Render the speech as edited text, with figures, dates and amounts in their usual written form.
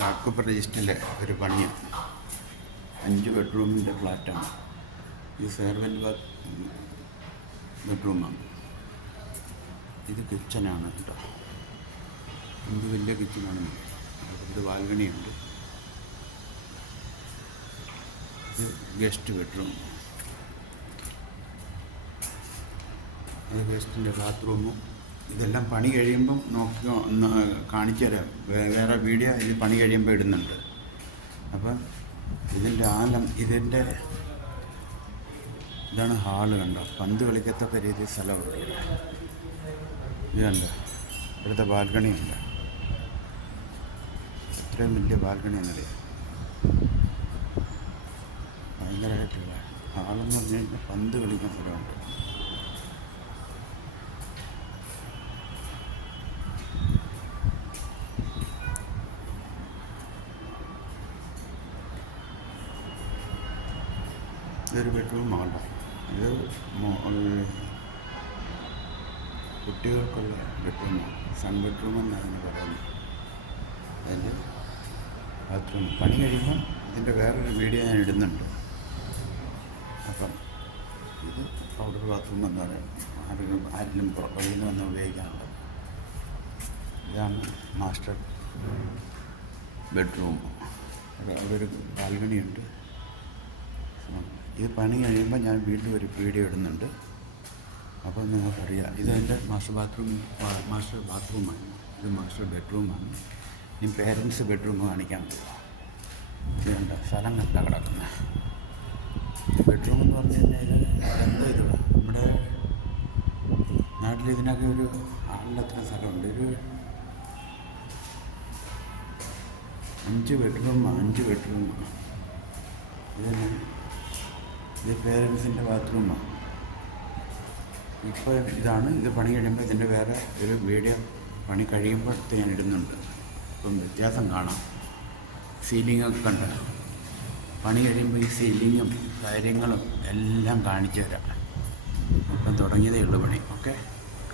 ലാക്കപ്പ് രജിസ്റ്ററിലെ ഒരു പണിയാണ്. 5 ബെഡ്റൂമിൻ്റെ ഫ്ലാറ്റാണ്. ഇത് സെർവൻ്റ് ബെഡ്റൂമാണ്. ഇത് കിച്ചനാണ് കേട്ടോ. എന്ത് വലിയ കിച്ചനാണ്. ഇത് ബാൽക്കണിയുണ്ട്. ഇത് ഗസ്റ്റ് ബെഡ്റൂം. ഇത് ഗസ്റ്റിൻ്റെ ബാത്റൂമും. ഇതെല്ലാം പണി കഴിയുമ്പം കാണിച്ചു തരാം. വേറെ വീഡിയോ ഇത് പണി കഴിയുമ്പോൾ ഇടുന്നുണ്ട്. അപ്പം ഇതിൻ്റെ ഇതാണ് ഹാള്. കണ്ടോ, പന്ത് കളിക്കത്തക്ക രീതിയിൽ സ്ഥലമുണ്ട്. ഇത് കണ്ടോ, ഇവിടുത്തെ ബാൽക്കണി ഉണ്ട്. ഇത്രയും വലിയ ബാൽക്കണി എന്നറിയാം. ഭയങ്കരമായിട്ടുള്ള ഹാളെന്ന് പറഞ്ഞു കഴിഞ്ഞാൽ പന്ത് കളിക്കുന്ന സ്ഥലമുണ്ട്. ഇതൊരു ബെഡ്റൂമാണ്. ഇത് കുട്ടികൾക്കുള്ള ബെഡ്റൂമാണ്. സൺ ബെഡ്റൂം എന്നാണ് പറയുന്നത്. അതിൻ്റെ ബാത്റൂം പണി കഴിയുമ്പം ഇതിൻ്റെ വേറൊരു വീഡിയോ ഞാൻ ഇടുന്നുണ്ട്. അപ്പം ഇത് പൗഡർ ബാത്റൂം എന്ന് പറയുന്നത് ആരെങ്കിലും പുറകിൽ നിന്ന് വന്ന് ഉപയോഗിക്കാനുള്ളത്. ഇതാണ് മാസ്റ്റർ ബെഡ്റൂം. അവിടെ ഒരു ബാൽക്കണിയുണ്ട്. ഇത് പണി കഴിയുമ്പോൾ ഞാൻ വീണ്ടും ഒരു വീഡിയോ ഇടുന്നുണ്ട്. അപ്പോൾ നിങ്ങൾക്കറിയാം. ഇതെൻ്റെ മാസ്റ്റർ ബാത്റൂമാണ്. ഇത് മാസ്റ്റർ ബെഡ്റൂമാണ്. ഇനി പേരൻസ് ബെഡ്റൂം കാണിക്കാൻ പറ്റുമോ? ഇതുണ്ട്, സ്ഥലം കണ്ടാ കിടക്കുന്നത്. ബെഡ്റൂം എന്ന് പറഞ്ഞു കഴിഞ്ഞാൽ ഇത് നമ്മുടെ നാട്ടിൽ ഇതിനൊക്കെ ഒരു ആളിനത്ര സ്ഥലമുണ്ട്. ഒരു 5 ബെഡ്റൂമാണ്. ഇത് പേരൻസിൻ്റെ ബാത്റൂമാണ്. ഇപ്പോൾ ഇതാണ്. ഇത് പണി കഴിയുമ്പോൾ ഇതിൻ്റെ വേറെ ഒരു വീഡിയോ പണി കഴിയുമ്പോഴത്തെ ഞാൻ ഇടുന്നുണ്ട്. ഇപ്പം വ്യത്യാസം കാണാം. സീലിങ്ങൊക്കെ കണ്ട പണി കഴിയുമ്പോൾ ഈ സീലിങ്ങും കാര്യങ്ങളും എല്ലാം കാണിച്ചു തരാം. ഇപ്പം തുടങ്ങിയതേ ഉള്ളൂ പണി. ഓക്കെ.